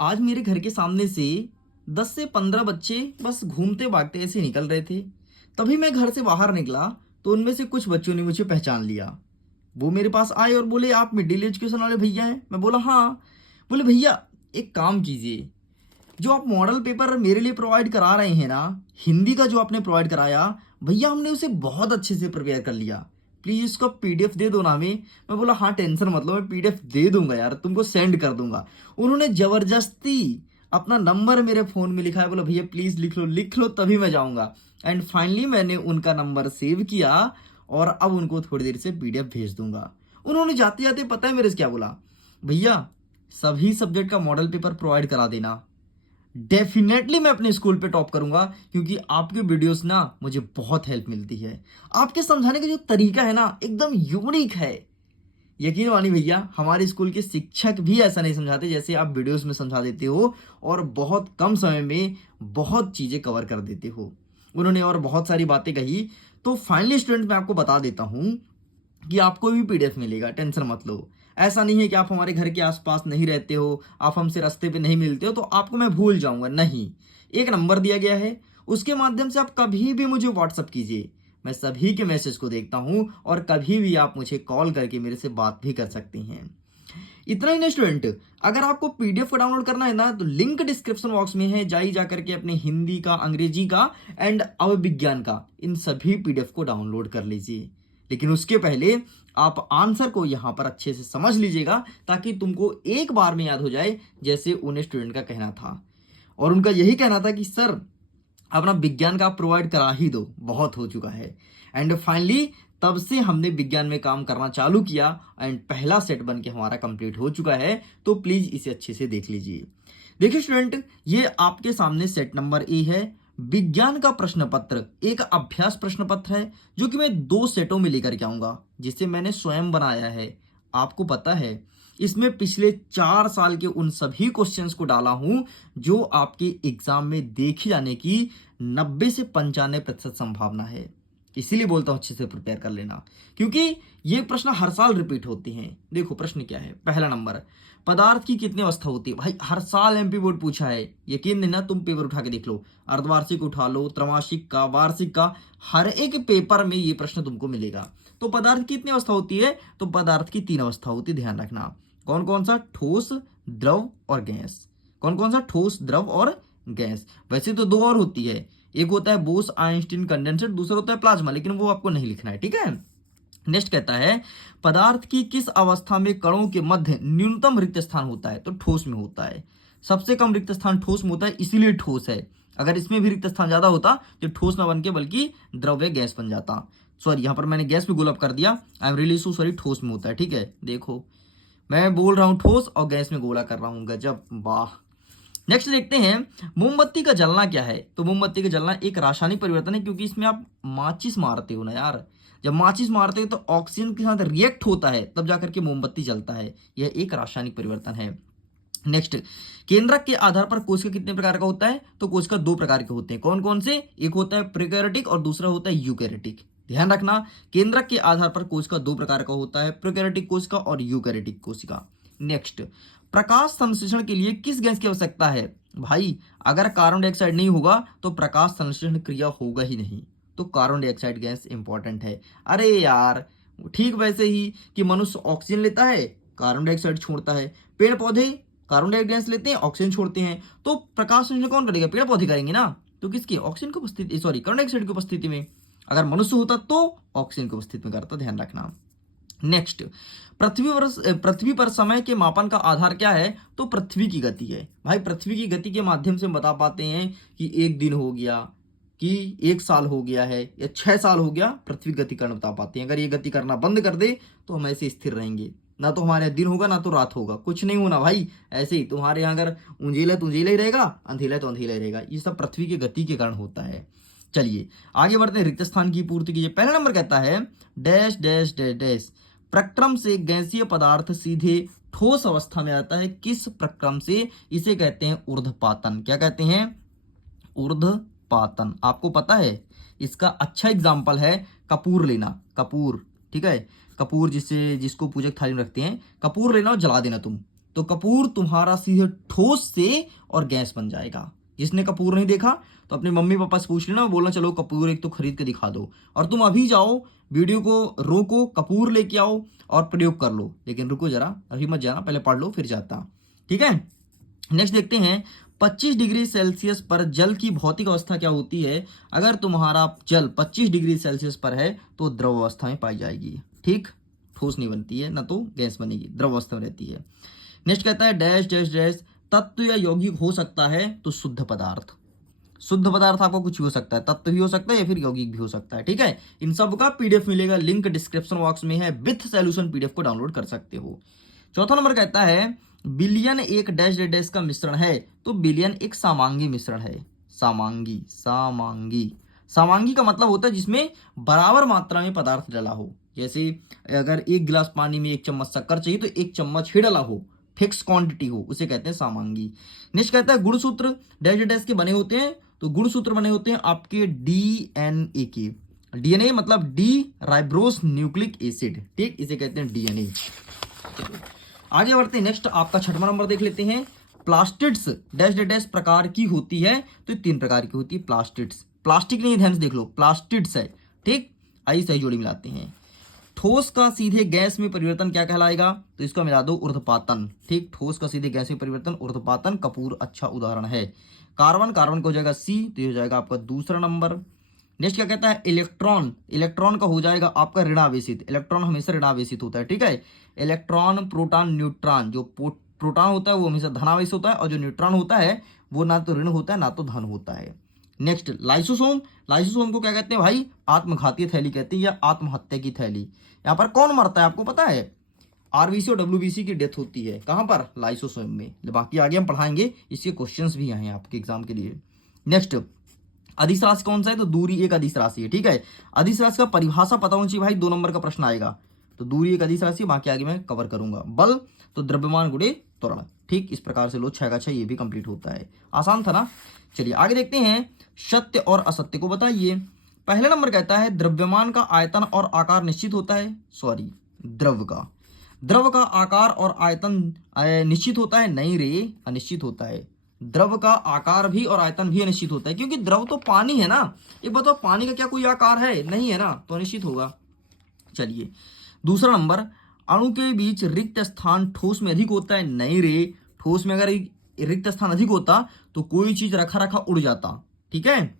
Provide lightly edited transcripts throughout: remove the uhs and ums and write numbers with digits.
आज मेरे घर के सामने से 10 से 15 बच्चे बस घूमते भागते ऐसे निकल रहे थे। तभी मैं घर से बाहर निकला तो उनमें से कुछ बच्चों ने मुझे पहचान लिया। वो मेरे पास आए और बोले, आप मिडिल एजुकेशन वाले भैया हैं? मैं बोला हाँ। बोले, भैया एक काम कीजिए, जो आप मॉडल पेपर मेरे लिए प्रोवाइड करा रहे हैं ना, हिंदी का जो आपने प्रोवाइड कराया, भैया हमने उसे बहुत अच्छे से प्रिपेयर कर लिया। प्लीज इसका पीडीएफ दे दो ना हमें। मैं बोला हाँ टेंशन मत लो, मैं पीडीएफ दे दूंगा यार, तुमको सेंड कर दूंगा। उन्होंने जबरदस्ती अपना नंबर मेरे फोन में लिखा है। बोला भैया प्लीज लिख लो तभी मैं जाऊंगा। एंड फाइनली मैंने उनका नंबर सेव किया और अब उनको थोड़ी देर से पीडीएफ भेज दूंगा। उन्होंने जाते जाते पता है मेरे से क्या बोला? भैया सभी सब्जेक्ट का मॉडल पेपर प्रोवाइड करा देना, डेफिनेटली मैं अपने स्कूल पे टॉप करूंगा, क्योंकि आपके वीडियोस ना मुझे बहुत हेल्प मिलती है। आपके समझाने का जो तरीका है ना एकदम यूनिक है। यकीन मानिए भैया, हमारे स्कूल के शिक्षक भी ऐसा नहीं समझाते जैसे आप वीडियोस में समझा देते हो, और बहुत कम समय में बहुत चीजें कवर कर देते हो। उन्होंने और बहुत सारी बातें कही। तो फाइनली स्टूडेंट मैं आपको बता देता हूं कि आपको भी पीडीएफ मिलेगा, टेंशन मत लो। ऐसा नहीं है कि आप हमारे घर के आसपास नहीं रहते हो, आप हमसे रास्ते पे नहीं मिलते हो तो आपको मैं भूल जाऊंगा, नहीं। एक नंबर दिया गया है, उसके माध्यम से आप कभी भी मुझे व्हाट्सअप कीजिए। मैं सभी के मैसेज को देखता हूं और कभी भी आप मुझे कॉल करके मेरे से बात भी कर सकते हैं। इतना ही नहीं स्टूडेंट, अगर आपको पीडीएफ को डाउनलोड करना है ना तो लिंक डिस्क्रिप्शन बॉक्स में है, जाइए जा करके अपने हिंदी का, अंग्रेजी का एंड अवविज्ञान का इन सभी पीडीएफ को डाउनलोड कर लीजिए। लेकिन उसके पहले आप आंसर को यहां पर अच्छे से समझ लीजिएगा, ताकि तुमको एक बार में याद हो जाए, जैसे उन्हें स्टूडेंट का कहना था। और उनका यही कहना था कि सर अपना विज्ञान का आप प्रोवाइड करा ही दो, बहुत हो चुका है। एंड फाइनली तब से हमने विज्ञान में काम करना चालू किया एंड पहला सेट बन के हमारा कंप्लीट हो चुका है। तो प्लीज इसे अच्छे से देख लीजिए। देखिए स्टूडेंट, ये आपके सामने सेट नंबर ए है। विज्ञान का प्रश्न पत्र एक अभ्यास प्रश्न पत्र है, जो कि मैं 2 सेटों में लेकर के आऊंगा, जिसे मैंने स्वयं बनाया है। आपको पता है, इसमें पिछले 4 साल के उन सभी क्वेश्चंस को डाला हूं जो आपके एग्जाम में देखे जाने की 90 से 95% संभावना है। इसीलिए बोलता हूं अच्छे से प्रिपेयर कर लेना, क्योंकि ये प्रश्न हर साल रिपीट होते हैं। देखो प्रश्न क्या है, पहला नंबर, पदार्थ की कितनी अवस्था होती है? भाई हर साल एमपी बोर्ड पूछा है, यकीन नहीं ना, तुम पेपर उठा के देख लो, अर्धवार्षिक उठा लो, त्रैमासिक का, वार्षिक का, हर एक पेपर में ये प्रश्न तुमको मिलेगा। तो पदार्थ की कितनी अवस्था होती है? तो पदार्थ की 3 अवस्था होती है, ध्यान रखना। कौन कौन सा? ठोस, द्रव और गैस। कौन कौन सा? ठोस, द्रव और गैस। वैसे तो 2 और होती है, एक होता है बोस आइंस्टीन कंडेंसर, दूसरा होता है प्लाज्मा, लेकिन वो आपको नहीं लिखना है, ठीक है। नेक्स्ट कहता है, पदार्थ की किस अवस्था में कणों के मध्य न्यूनतम रिक्त स्थान होता है? तो ठोस में होता है। सबसे कम रिक्त स्थान ठोस में होता है, इसीलिए ठोस है। अगर इसमें भी रिक्त स्थान ज्यादा होता तो ठोस ना बन के बल्कि द्रव्य गैस बन जाता। सॉरी, यहां पर मैंने गैस भी गोलअप कर दिया, I am really so sorry. ठोस में होता है, ठीक है। देखो मैं बोल रहा हूं ठोस और गैस में गोला कर रहा हूं, गजब, वाह। नेक्स्ट देखते हैं, मोमबत्ती का जलना क्या है? तो मोमबत्ती का जलना एक रासायनिक परिवर्तन है, क्योंकि इसमें आप माचिस मारते हो ना यार। जब माचिस मारते हो तो ऑक्सीजन के साथ रिएक्ट होता है, तब जाकर के मोमबत्ती जलता है। यह एक रासायनिक परिवर्तन है। नेक्स्ट, केंद्रक के आधार पर कोशिका कितने प्रकार का होता है? तो कोशिका 2 प्रकार के होते हैं। कौन कौन से? एक होता है प्रोकैरियोटिक और दूसरा होता है यूकैरियोटिक। ध्यान रखना, केंद्रक के आधार पर कोशिका 2 प्रकार का होता है, प्रोकैरियोटिक कोशिका और यूकैरियोटिक कोशिका। नेक्स्ट, प्रकाश संश्लेषण के लिए किस गैस की आवश्यकता है? भाई अगर कार्बन डाइऑक्साइड नहीं होगा तो प्रकाश संश्लेषण क्रिया होगा ही नहीं, तो कार्बन डाइऑक्साइड गैस इंपॉर्टेंट है। अरे यार, ठीक वैसे ही कि मनुष्य ऑक्सीजन लेता है, कार्बन डाइऑक्साइड छोड़ता है, पेड़ पौधे कार्बन डाइऑक्साइड गैस लेते हैं, ऑक्सीजन छोड़ते हैं, तो प्रकाश संश्लेषण कौन करेगा? पेड़ पौधे करेंगे ना। तो किसकी? ऑक्सीजन की उपस्थिति, सॉरी कार्बन डाइऑक्साइड की उपस्थिति में। अगर मनुष्य होता तो ऑक्सीजन की उपस्थिति में करता, ध्यान रखना। नेक्स्ट, पृथ्वी पर समय के मापन का आधार क्या है? तो पृथ्वी की गति है। भाई पृथ्वी की गति के माध्यम से हम बता पाते हैं कि 1 दिन हो गया, कि 1 साल हो गया है, या 6 साल हो गया। पृथ्वी गति करना बता पाते हैं। अगर ये गति करना बंद कर दे तो हम ऐसे स्थिर रहेंगे, ना तो हमारे दिन होगा ना तो रात होगा, कुछ नहीं होना भाई। ऐसे ही तुम्हारे यहाँ अगर उंजीला तो उंजीला ही रहेगा, अंधेला तो अंधेला ही रहेगा। ये सब पृथ्वी की गति के कारण होता है। चलिए आगे बढ़ते हैं, रिक्त स्थान की पूर्ति कीजिए। पहला नंबर कहता है, डैश डैश डैश डैश प्रक्रम से गैसीय पदार्थ सीधे ठोस अवस्था में आता है। किस प्रक्रम से? इसे कहते हैं ऊर्ध्वपातन। क्या कहते हैं? ऊर्ध्वपातन। आपको पता है, इसका अच्छा एग्जाम्पल है कपूर लेना। कपूर, ठीक है, कपूर जिसको पूजक थाली में रखते हैं, कपूर लेना और जला देना तुम, तो कपूर तुम्हारा सीधे ठोस से और गैस बन जाएगा। जिसने कपूर नहीं देखा तो अपने मम्मी पापा से पूछ लेना, बोलना चलो कपूर एक तो खरीद के दिखा दो, और तुम अभी जाओ वीडियो को रोको, कपूर लेके आओ और प्रयोग कर लो। लेकिन रुको जरा, अभी मत जाना, पहले पढ़ लो फिर जाता। ठीक है, नेक्स्ट देखते हैं 25 डिग्री सेल्सियस पर जल की भौतिक अवस्था क्या होती है। अगर तुम्हारा जल 25 डिग्री सेल्सियस पर है तो द्रव अवस्था में पाई जाएगी। ठीक, ठोस नहीं बनती है, ना तो गैस बनेगी, द्रव अवस्था में रहती है। नेक्स्ट कहता है डैश डैश डैश तत्व या यौगिक हो सकता है तो शुद्ध पदार्थ। शुद्ध पदार्थ आपको कुछ भी हो सकता है, तत्व भी हो सकता है या फिर यौगिक भी हो सकता है। ठीक है, इन सब का पीडीएफ मिलेगा, लिंक डिस्क्रिप्शन बॉक्स में है, विथ सॉल्यूशन पीडीएफ को डाउनलोड कर सकते हो। चौथा नंबर कहता है बिलियन एक डैश डैश का मिश्रण है तो बिलियन एक समांगी मिश्रण है। समांगी, समांगी, समांगी का मतलब होता है जिसमें बराबर मात्रा में पदार्थ डला हो। जैसे अगर एक गिलास पानी में 1 चम्मच शक्कर चाहिए तो 1 चम्मच ही डला हो, फिक्स क्वांटिटी हो, उसे कहते हैं समांगी। नेक्स्ट कहता है गुणसूत्र डैश डैश के बने होते हैं तो गुणसूत्र बने होते हैं आपके डीएनए के। डीएनए मतलब डी राइब्रोस न्यूक्लिक एसिड। ठीक, इसे कहते हैं डीएनए। आगे बढ़ते हैं, नेक्स्ट आपका 6वां नंबर देख लेते हैं। प्लास्टिड्स डैश डैश प्रकार की होती है तो 3 प्रकार की होती है प्लास्टिड्स। प्लास्टिक नहीं, ध्यान से देख लो, प्लास्टिड्स है। ठीक, आइए सही जोड़ी मिलाते हैं। ठोस का सीधे गैस में परिवर्तन क्या कहलाएगा, तो इसका मिला दो ऊर्ध्वपातन। ठीक, ठोस का सीधे गैस में परिवर्तन ऊर्ध्वपातन, कपूर अच्छा उदाहरण है। कार्बन, कार्बन का हो जाएगा सी, तो ये हो जाएगा आपका दूसरा नंबर। नेक्स्ट क्या कहता है इलेक्ट्रॉन, इलेक्ट्रॉन का हो जाएगा आपका ऋणावेशित। इलेक्ट्रॉन हमेशा ऋणावेशित होता है। ठीक है, इलेक्ट्रॉन, प्रोटॉन, न्यूट्रॉन। जो प्रोटॉन होता है वो हमेशा धनावेशित होता है और जो न्यूट्रॉन होता है वो ना तो ऋण होता है ना तो धन होता है। नेक्स्ट लाइसोसोम, लाइसोसोम को क्या कहते हैं भाई, आत्मघाती थैली कहते हैं या आत्महत्या की थैली। यहाँ पर कौन मरता है आपको पता है, आरबीसी और डब्ल्यूबीसी की डेथ होती है कहां पर, लाइसोसोम में। बाकी आगे हम पढ़ाएंगे, इसके क्वेश्चंस भी हैं आपके एग्जाम के लिए। नेक्स्ट अदिश राशि कौन सा है, तो दूरी एक अदिश राशि है। ठीक है, अदिश राशि का परिभाषा पता होनी चाहिए भाई, 2 नंबर का प्रश्न आएगा। तो दूरी एक अदिश राशि, बाकी आगे मैं कवर करूंगा। बल तो द्रव्यमान गुणे त्वरण। ठीक, इस प्रकार से लो 6 का 6 ये भी कंप्लीट होता है। आसान था ना। चलिए आगे देखते हैं, सत्य और असत्य को बताइए। पहले नंबर कहता है द्रव्यमान का आयतन और आकार निश्चित होता है। सॉरी, द्रव का आकार और आयतन निश्चित होता है। नहीं रे, अनिश्चित होता है। द्रव का आकार भी और आयतन भी अनिश्चित होता है, क्योंकि द्रव तो पानी है ना। एक बताओ, पानी का क्या कोई आकार है, नहीं है ना, तो अनिश्चित होगा। चलिए दूसरा नंबर, अणु के बीच रिक्त स्थान ठोस में अधिक होता है। नहीं रे, ठोस में अगर रिक्त स्थान अधिक होता तो कोई चीज रखा रखा उड़ जाता। ठीक है,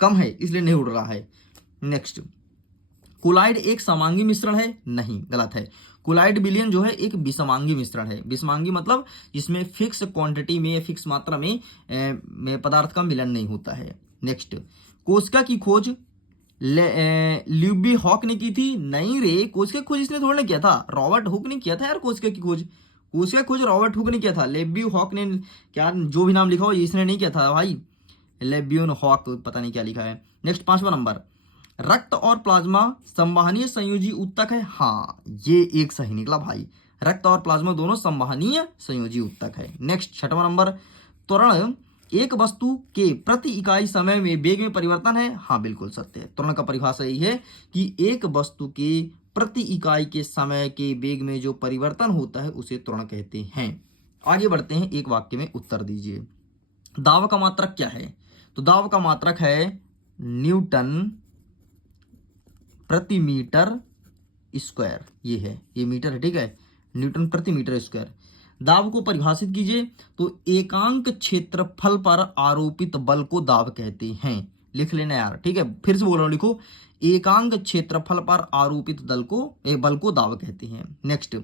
कम है इसलिए नहीं उड़ रहा है। नेक्स्ट, कोलाइड एक समांगी मिश्रण है। नहीं, गलत है। कोलाइड विलयन जो है एक विषमांगी मिश्रण है। विषमांगी मतलब जिसमें फिक्स क्वांटिटी में, फिक्स मात्रा में पदार्थ का मिलन नहीं होता है। नेक्स्ट, कोशिका की खोज ल्यूबी हॉक ने की थी। नहीं रे, कोशिका की खोज इसने थोड़ा ना किया था, रॉबर्ट हुक ने किया था यार। कोशिका की खोज, कोशिका की खोज रॉबर्ट हुक ने किया था। लेबी हॉक ने, क्या जो भी नाम लिखा हो इसने नहीं किया था भाई। लेब्यून हॉक पता नहीं क्या लिखा है। नेक्स्ट 5वां नंबर, रक्त और प्लाज्मा संवहनीय संयोजी ऊतक है। हाँ, ये एक सही निकला भाई, रक्त और प्लाज्मा दोनों संवहनीय संयोजी ऊतक है। नेक्स्ट 6वां नंबर, त्वरण एक वस्तु के प्रति इकाई समय में वेग में परिवर्तन है। हाँ बिल्कुल सत्य है। त्वरण का परिभाषा यही है कि एक वस्तु के प्रति इकाई के समय के वेग में जो परिवर्तन होता है उसे त्वरण कहते हैं। आगे बढ़ते हैं, एक वाक्य में उत्तर दीजिए। दाब का मात्रक क्या है, तो दाब का मात्रक है न्यूटन प्रति मीटर स्क्वायर। ये है, ये मीटर है। ठीक है, न्यूटन प्रति मीटर स्क्वायर। दाब को परिभाषित कीजिए, तो एकांक क्षेत्रफल पर आरोपित बल को दाब कहते हैं। लिख लेना यार। ठीक है, फिर से बोल रहा हूं, लिखो, एकांक क्षेत्रफल पर आरोपित बल को दाब कहते हैं। नेक्स्ट,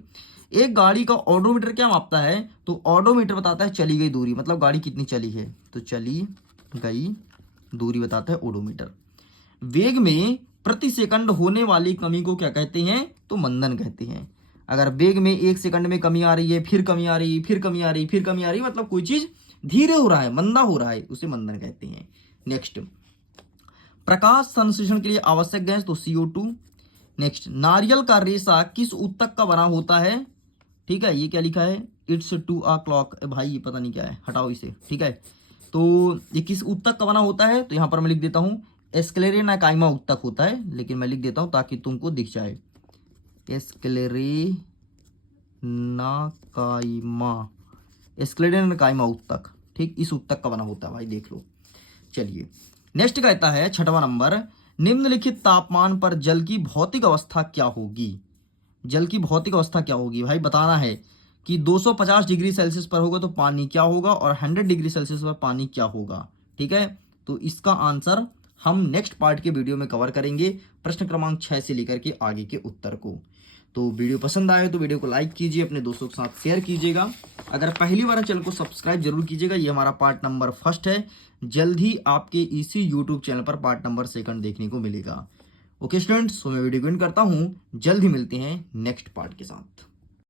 एक गाड़ी का ऑडोमीटर क्या मापता है, तो ऑडोमीटर बताता है चली गई दूरी, मतलब गाड़ी कितनी चली है, तो चली गई दूरी बताता है ऑडोमीटर। वेग में प्रति सेकंड होने वाली कमी को क्या कहते हैं, तो मंदन कहते हैं। अगर वेग में 1 सेकंड में कमी आ रही है, फिर कमी आ रही है, फिर कमी आ रही है, फिर कमी आ रही है, मतलब कोई चीज धीरे हो रहा है, मंदा हो रहा है, उसे मंदन कहते हैं। नेक्स्ट, प्रकाश संश्लेषण के लिए आवश्यक गैस, तो CO2। नेक्स्ट, नारियल का रेशा किस ऊतक का बना होता है। ठीक है, ये क्या लिखा है, इट्स टू अ क्लॉक। भाई ये पता नहीं क्या है, हटाओ इसे। ठीक है, तो ये किस ऊतक का बना होता है, तो यहां पर मैं लिख देता हूं एस्क्लेरेनाकाइमा ऊतक होता है, लेकिन मैं लिख देता हूं ताकि तुमको दिख जाए। एस्क्लेरेनाकाइमा एस्क्लेडेन कायमा उत्तक, ठीक, इस उत्तक का बना होता है भाई, देख लो। चलिए नेक्स्ट कहता है 6वां नंबर, निम्नलिखित तापमान पर जल की भौतिक अवस्था क्या होगी। जल की भौतिक अवस्था क्या होगी भाई, बताना है कि 250 डिग्री सेल्सियस पर होगा तो पानी क्या होगा और 100 डिग्री सेल्सियस पर पानी क्या होगा। ठीक है, तो इसका आंसर हम नेक्स्ट पार्ट के वीडियो में कवर करेंगे, प्रश्न क्रमांक 6 से लेकर के आगे के उत्तर को। तो वीडियो पसंद आए तो वीडियो को लाइक कीजिए, अपने दोस्तों के साथ शेयर कीजिएगा। अगर पहली बार चैनल को सब्सक्राइब जरूर कीजिएगा। ये हमारा पार्ट नंबर 1 है, जल्द ही आपके इसी यूट्यूब चैनल पर पार्ट नंबर 2 देखने को मिलेगा। ओके स्टूडेंट्स, सो मैं वीडियो को एंड करता हूँ, जल्द ही मिलते हैं नेक्स्ट पार्ट के साथ।